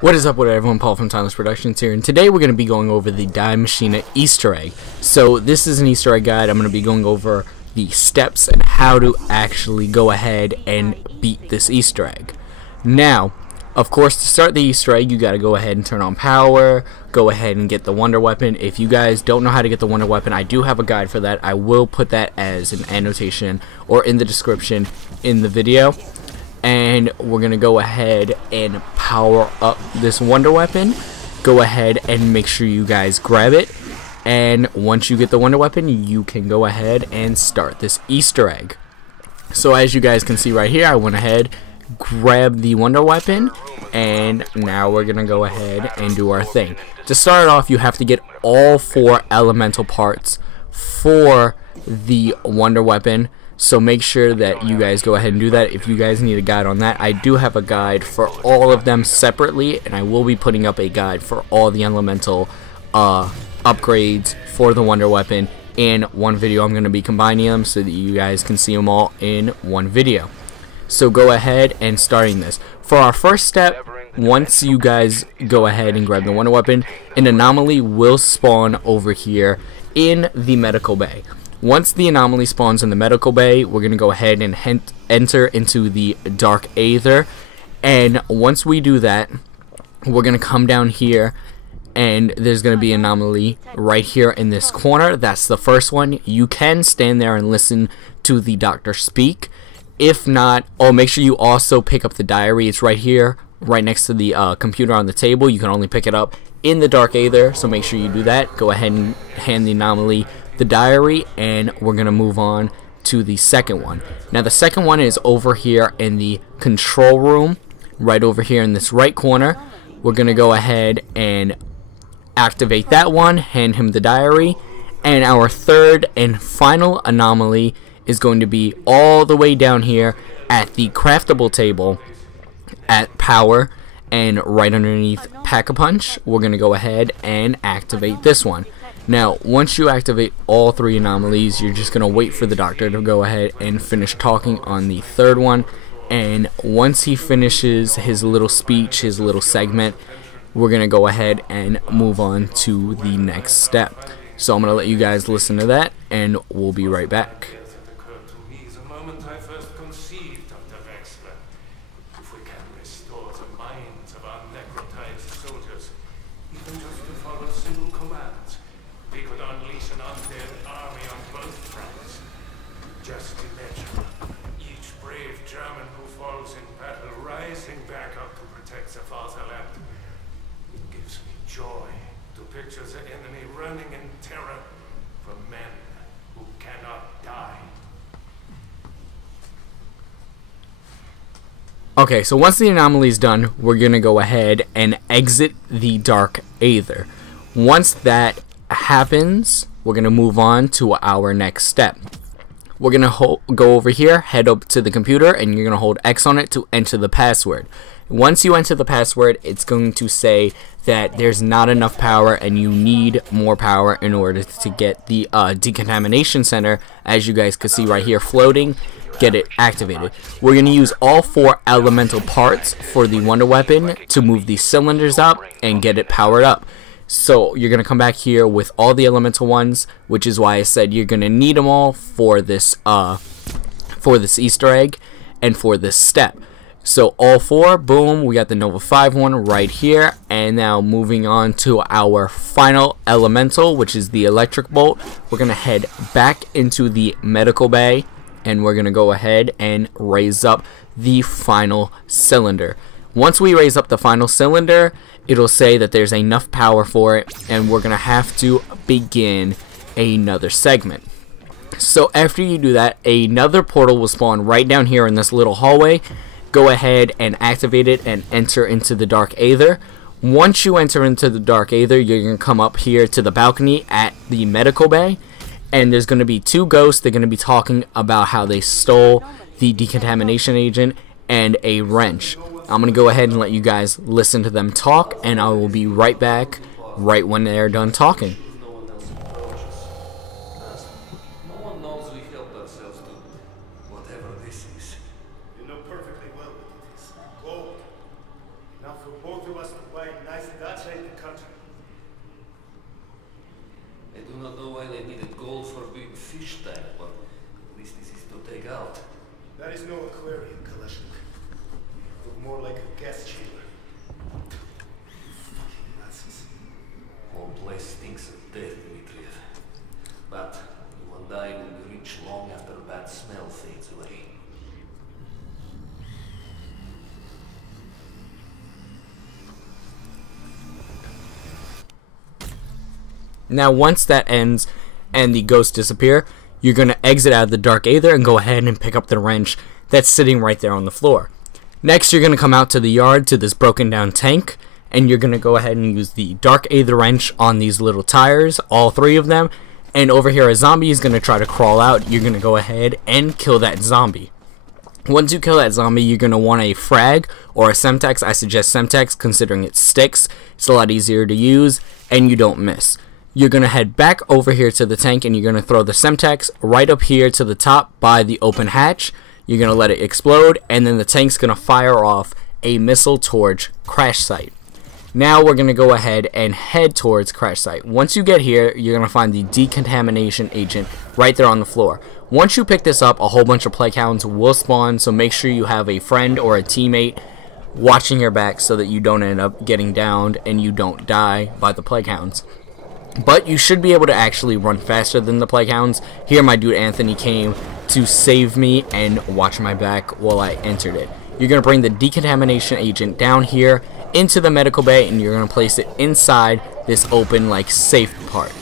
What is up with everyone, Paul from Timeless Productions here, and today we're going to be going over the Die Maschine Easter egg. So this is an Easter egg guide. I'm going to be going over the steps and how to actually go ahead and beat this Easter egg. Now, of course, to start the Easter egg, you got to go ahead and turn on power, go ahead and get the wonder weapon. If you guys don't know how to get the wonder weapon, I do have a guide for that. I will put that as an annotation or in the description in the video. And we're going to go ahead and power up this wonder weapon. Go ahead and make sure you guys grab it. And once you get the wonder weapon, you can go ahead and start this Easter egg. So as you guys can see right here, I went ahead, grabbed the wonder weapon, and now we're going to go ahead and do our thing. To start off, you have to get all 4 elemental parts for the wonder weapon. So make sure that you guys go ahead and do that. If you guys need a guide on that, I do have a guide for all of them separately, and I will be putting up a guide for all the elemental upgrades for the wonder weapon in one video. I'm going to be combining them so that you guys can see them all in one video. So go ahead and starting this. For our first step, once you guys go ahead and grab the wonder weapon, an anomaly will spawn over here in the medical bay. Once the anomaly spawns in the medical bay, we're going to go ahead and enter into the dark aether. And once we do that, we're going to come down here, and there's going to be an anomaly right here in this corner. That's the first one. You can stand there and listen to the doctor speak. If not, make sure you also pick up the diary. It's right here, right next to the computer on the table. You can only pick it up in the dark aether, so make sure you do that. Go ahead and hand the anomaly the diary, and we're gonna move on to the second one. Now the second one is over here in the control room, right over here in this right corner. We're gonna go ahead and activate that one, hand him the diary, and our third and final anomaly is going to be all the way down here at the craftable table at power, and right underneath Pack-a-Punch. We're gonna go ahead and activate this one. Now, once you activate all 3 anomalies, you're just going to wait for the doctor to go ahead and finish talking on the third one. And once he finishes his little speech, his little segment, we're going to go ahead and move on to the next step. So I'm going to let you guys listen to that, and we'll be right back. Just imagine each brave German who falls in battle rising back up to protect the fatherland. It gives me joy to picture the enemy running in terror from men who cannot die. Okay, so once the anomaly is done, we're going to go ahead and exit the dark aether. Once that happens, we're going to move on to our next step. We're going to go over here, head up to the computer, and you're going to hold X on it to enter the password. Once you enter the password, it's going to say that there's not enough power and you need more power in order to get the decontamination center, as you guys can see right here floating, get it activated. We're going to use all 4 elemental parts for the wonder weapon to move these cylinders up and get it powered up. So you're going to come back here with all the elemental ones, which is why I said you're going to need them all for this Easter egg and for this step. So all 4, boom, we got the Nova 5 one right here. And now moving on to our final elemental, which is the electric bolt. We're going to head back into the medical bay, and we're going to go ahead and raise up the final cylinder. Once we raise up the final cylinder, it'll say that there's enough power for it, and we're going to have to begin another segment. So after you do that, another portal will spawn right down here in this little hallway. Go ahead and activate it and enter into the dark aether. Once you enter into the dark aether, you're going to come up here to the balcony at the medical bay, and there's going to be 2 ghosts. They're going to be talking about how they stole the decontamination agent and a wrench. I'm going to go ahead and let you guys listen to them talk, and I will be right back right when they're done talking. No one knows we help ourselves to whatever this is. You know perfectly well what it is. Gold. Enough for both of us to Why, nice Dutch ain't the country. I do not know why they needed gold for a big fish tank, but at least this is to take out. That is no aquarium, Kalashnik. Look more like a gas chamber. Fucking Nazis. Whole place stinks of death, Dmitriev. But you and I will be rich long after bad smell fades away. Now once that ends and the ghosts disappear, you're going to exit out of the dark aether and go ahead and pick up the wrench that's sitting right there on the floor. Next you're going to come out to the yard to this broken down tank, and you're going to go ahead and use the dark aether wrench on these little tires, all 3 of them, and over here a zombie is going to try to crawl out. You're going to go ahead and kill that zombie. Once you kill that zombie, you're going to want a frag or a semtex. I suggest semtex considering it sticks. It's a lot easier to use and you don't miss. You're going to head back over here to the tank and you're going to throw the semtex right up here to the top by the open hatch. You're going to let it explode, and then the tank's going to fire off a missile towards crash site. Now we're going to go ahead and head towards crash site. Once you get here, you're going to find the decontamination agent right there on the floor. Once you pick this up, a whole bunch of plague hounds will spawn, so make sure you have a friend or a teammate watching your back so that you don't end up getting downed and you don't die by the plague hounds. But you should be able to actually run faster than the plague hounds. Here my dude Anthony came to save me and watch my back while I entered it. You're going to bring the decontamination agent down here into the medical bay, and you're going to place it inside this open like safe part.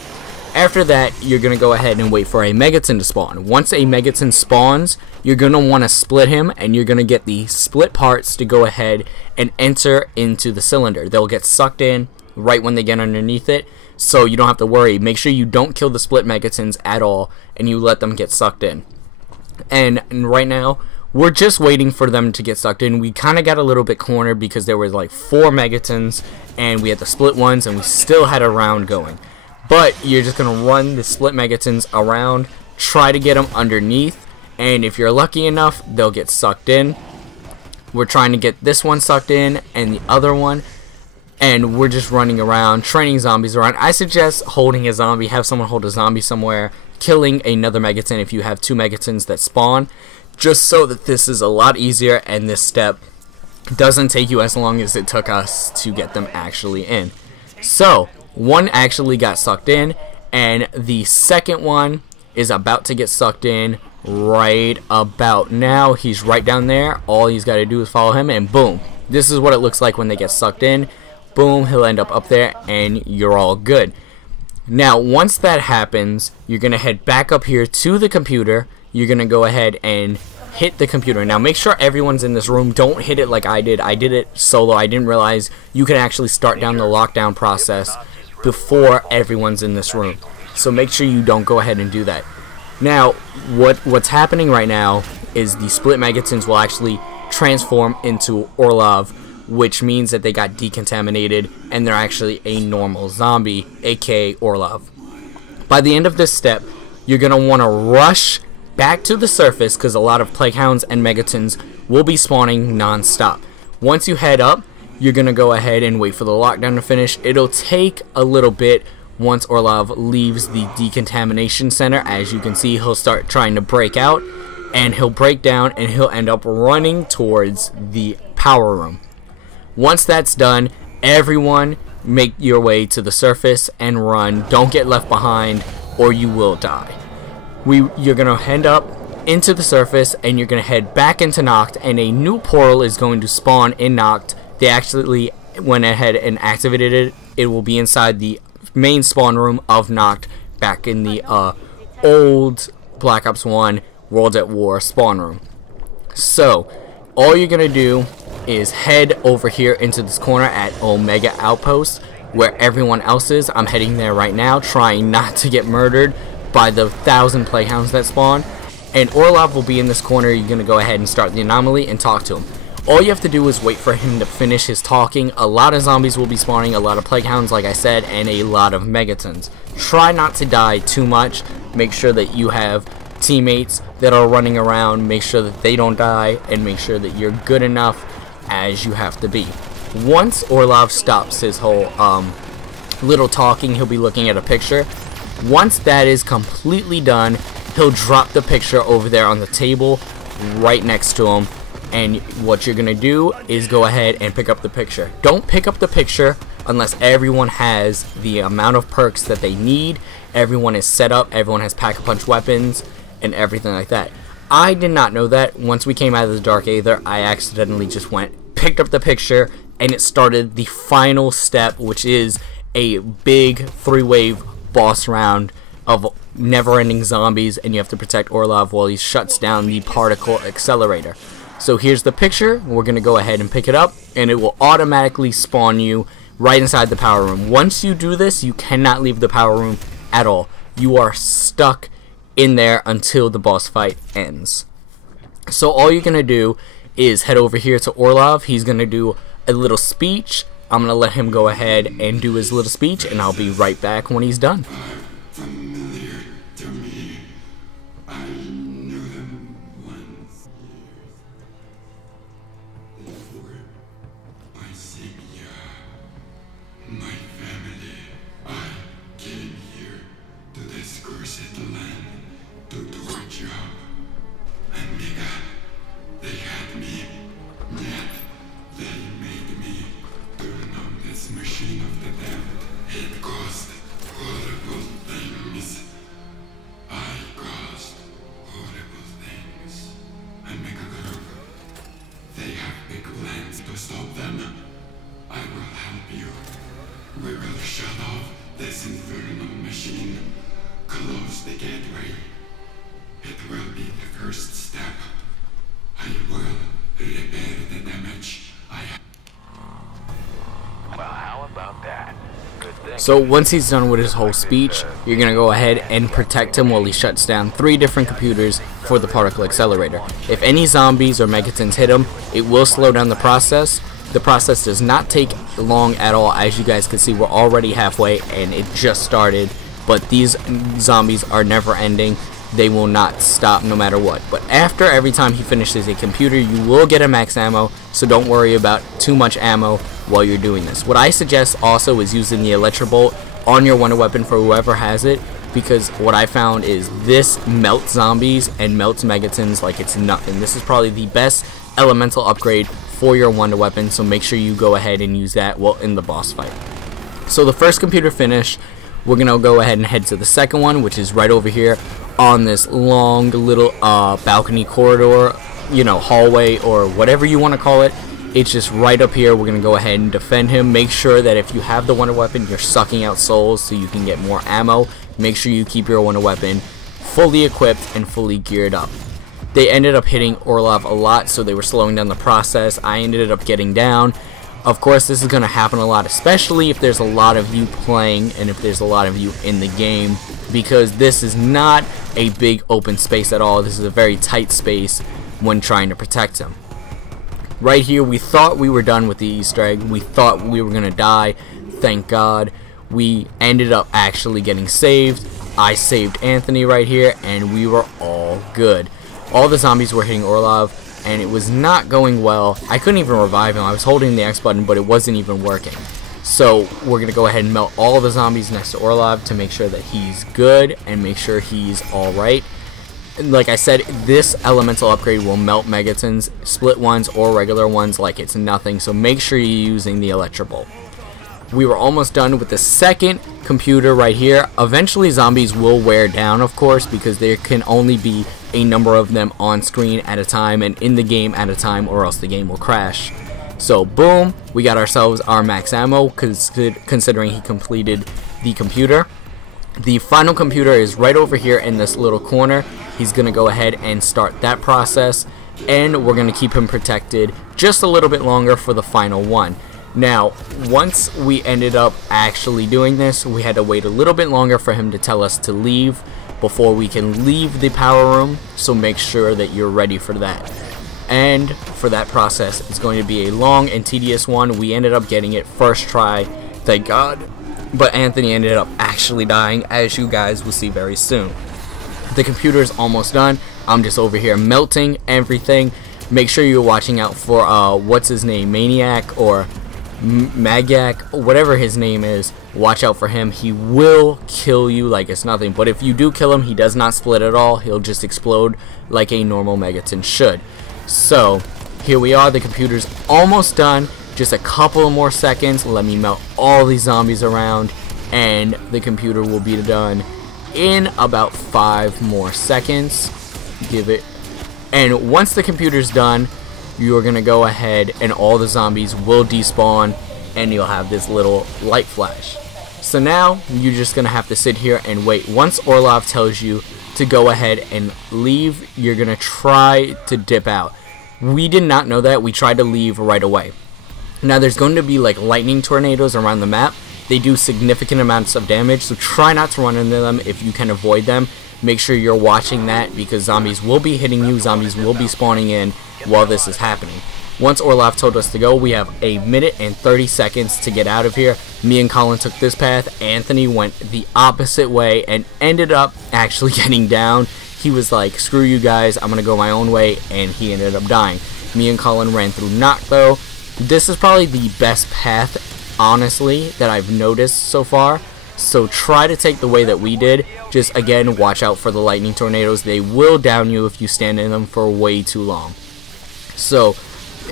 After that, you're going to go ahead and wait for a megaton to spawn. Once a megaton spawns, you're going to want to split him, and you're going to get the split parts to go ahead and enter into the cylinder. They'll get sucked in right when they get underneath it, so you don't have to worry. Make sure you don't kill the split megatons at all, and you let them get sucked in. And right now, we're just waiting for them to get sucked in. We kind of got a little bit cornered because there was like 4 megatons, and we had the split ones, and we still had a round going. But you're just going to run the split megatons around, try to get them underneath, and if you're lucky enough, they'll get sucked in. We're trying to get this one sucked in, and the other one, and we're just running around, training zombies around. I suggest holding a zombie, have someone hold a zombie somewhere, killing another megaton if you have 2 megatons that spawn, just so that this is a lot easier and this step doesn't take you as long as it took us to get them actually in. So, one actually got sucked in, and the second one is about to get sucked in right about now. He's right down there. All he's got to do is follow him, and boom. This is what it looks like when they get sucked in. Boom, he'll end up there, and you're all good. Now, once that happens, you're going to head back up here to the computer. You're going to go ahead and hit the computer. Now, make sure everyone's in this room. Don't hit it like I did. I did it solo. I didn't realize you can actually start down the lockdown process before everyone's in this room. So make sure you don't go ahead and do that. Now, what's happening right now is the split megatons will actually transform into Orlov, which means that they got decontaminated and they're actually a normal zombie, aka Orlov. By the end of this step, you're going to want to rush back to the surface because a lot of plague hounds and megatons will be spawning non-stop. Once you head up, you're going to go ahead and wait for the lockdown to finish. It'll take a little bit once Orlov leaves the decontamination center. As you can see, he'll start trying to break out, and he'll break down and he'll end up running towards the power room. Once that's done, everyone make your way to the surface and run. Don't get left behind or you will die. You're going to head up into the surface and you're going to head back into Noct, and a new portal is going to spawn in Noct. They actually went ahead and activated it. It will be inside the main spawn room of Noct, back in the old Black Ops 1 World at War spawn room. So, all you're going to do is head over here into this corner at Omega Outpost, where everyone else is. I'm heading there right now, trying not to get murdered by the 1,000 plague hounds that spawn. And Orlov will be in this corner. You're going to go ahead and start the anomaly and talk to him. All you have to do is wait for him to finish his talking. A lot of zombies will be spawning, a lot of plague hounds, like I said, and a lot of megatons. Try not to die too much. Make sure that you have teammates that are running around. Make sure that they don't die, and make sure that you're good enough as you have to be. Once Orlov stops his whole little talking, he'll be looking at a picture. Once that is completely done, he'll drop the picture over there on the table right next to him, and what you're gonna do is go ahead and pick up the picture. Don't pick up the picture unless everyone has the amount of perks that they need, everyone is set up, everyone has pack-a-punch weapons, and everything like that. I did not know that. Once we came out of the Dark Aether, I accidentally just picked up the picture, and it started the final step, which is a big 3-wave boss round of never-ending zombies, and you have to protect Orlov while he shuts down the particle accelerator. So here's the picture. We're going to go ahead and pick it up, and it will automatically spawn you right inside the power room. Once you do this, you cannot leave the power room at all. You are stuck in there until the boss fight ends. So all you're going to do is head over here to Orlov. He's going to do a little speech. I'm going to let him go ahead and do his little speech, and I'll be right back when he's done. Familiar to me. I knew them once. They were my savior, my family. I came here to this cursed land to do a job. And they had me, yet they made me turn on this machine of the damned. It caused horrible things. I caused horrible things. And Megaton, they have big plans to stop them. I will help you. We will shut off this infernal machine. Close the gateway. It will be the first step. I will repair the damage I have. Well, how about that? Good thing. So once he's done with his whole speech, you're going to go ahead and protect him while he shuts down 3 different computers for the particle accelerator. If any zombies or megatons hit him, it will slow down the process. The process does not take long at all. As you guys can see, we're already halfway and it just started. But these zombies are never ending. They will not stop no matter what. But after every time he finishes a computer, you will get a max ammo, so don't worry about too much ammo while you're doing this. What I suggest also is using the electrobolt on your wonder weapon for whoever has it, because what I found is this melts zombies and melts megatons like it's nothing. This is probably the best elemental upgrade for your wonder weapon, so make sure you go ahead and use that while in the boss fight. So the first computer finished. We're gonna go ahead and head to the second one, which is right over here on this long little balcony corridor, you know, hallway or whatever you want to call it. It's just right up here. We're gonna go ahead and defend him. Make sure that if you have the wonder weapon, you're sucking out souls so you can get more ammo. Make sure you keep your wonder weapon fully equipped and fully geared up. They ended up hitting Orlov a lot, so they were slowing down the process. I ended up getting down. Of course, this is going to happen a lot, especially if there's a lot of you playing and if there's a lot of you in the game, because this is not a big open space at all. This is a very tight space when trying to protect him. Right here, we thought we were done with the Easter egg. We thought we were going to die. Thank God. We ended up actually getting saved. I saved Anthony right here, and we were all good. All the zombies were hitting Orlov, and it was not going well. I couldn't even revive him. I was holding the X button, but it wasn't even working. So we're going to go ahead and melt all the zombies next to Orlov to make sure that he's good and make sure he's alright. Like I said, this elemental upgrade will melt megatons, split ones or regular ones like it's nothing, so make sure you're using the electrobolt. We were almost done with the second computer right here. Eventually zombies will wear down, of course, because there can only be a number of them on screen at a time and in the game at a time, or else the game will crash. So boom, we got ourselves our max ammo, considering he completed the computer. The final computer is right over here in this little corner. He's going to go ahead and start that process, and we're going to keep him protected just a little bit longer for the final one. Now, once we ended up actually doing this, we had to wait a little bit longer for him to tell us to leave before we can leave the power room, so make sure that you're ready for that. And for that process, it's going to be a long and tedious one. We ended up getting it first try, thank God, but Anthony ended up actually dying, as you guys will see very soon. The computer's almost done. I'm just over here melting everything. Make sure you're watching out for what's his name, Maniac, or Magak, whatever his name is, watch out for him. He will kill you like it's nothing, but if you do kill him, he does not split at all. He'll just explode like a normal megaton should. So here we are, the computer's almost done, just a couple more seconds. Let me melt all these zombies around and the computer will be done in about 5 more seconds. Give it, and once the computer's done, you're gonna go ahead and all the zombies will despawn and you'll have this little light flash. So now you're just gonna have to sit here and wait. Once Orlov tells you to go ahead and leave, you're gonna try to dip out. We did not know that. We tried to leave right away. Now there's going to be like lightning tornadoes around the map. They do significant amounts of damage, so try not to run into them if you can avoid them. Make sure you're watching that because zombies will be hitting you, zombies will be spawning in while this is happening. Once Orlov told us to go, we have 1 minute and 30 seconds to get out of here. Me and Colin took this path. Anthony went the opposite way and ended up actually getting down. He was like, screw you guys, I'm gonna go my own way, and he ended up dying. Me and Colin ran through Knock though. This is probably the best path, honestly, that I've noticed so far. So try to take the way that we did. Just again, watch out for the lightning tornadoes. They will down you if you stand in them for way too long. So,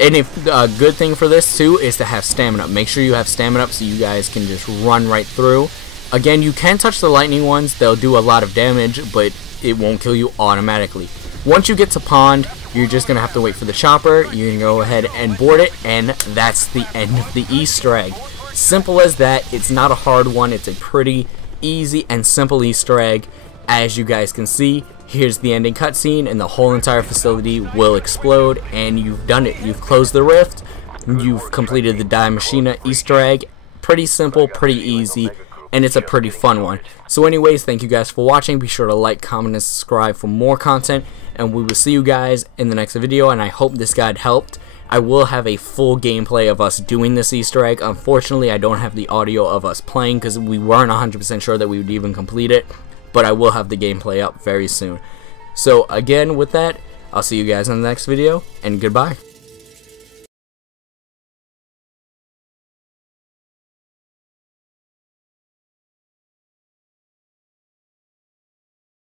and if a good thing for this too is to have stamina. Make sure you have stamina up so you guys can just run right through. Again, you can touch the lightning ones. They'll do a lot of damage, but it won't kill you automatically. Once you get to pond, you're just gonna have to wait for the chopper. You're gonna go ahead and board it, and that's the end of the Easter egg. Simple as that. It's not a hard one. It's a pretty easy and simple Easter egg. As you guys can see, here's the ending cutscene, and the whole entire facility will explode, and you've done it. You've closed the rift. You've completed the Die Maschine Easter egg. Pretty simple, pretty easy, and it's a pretty fun one. So anyways, thank you guys for watching. Be sure to like, comment, and subscribe for more content, and we will see you guys in the next video, and I hope this guide helped. I will have a full gameplay of us doing this Easter egg. Unfortunately, I don't have the audio of us playing because we weren't 100% sure that we would even complete it, but I will have the gameplay up very soon. So again, with that, I'll see you guys in the next video, and goodbye.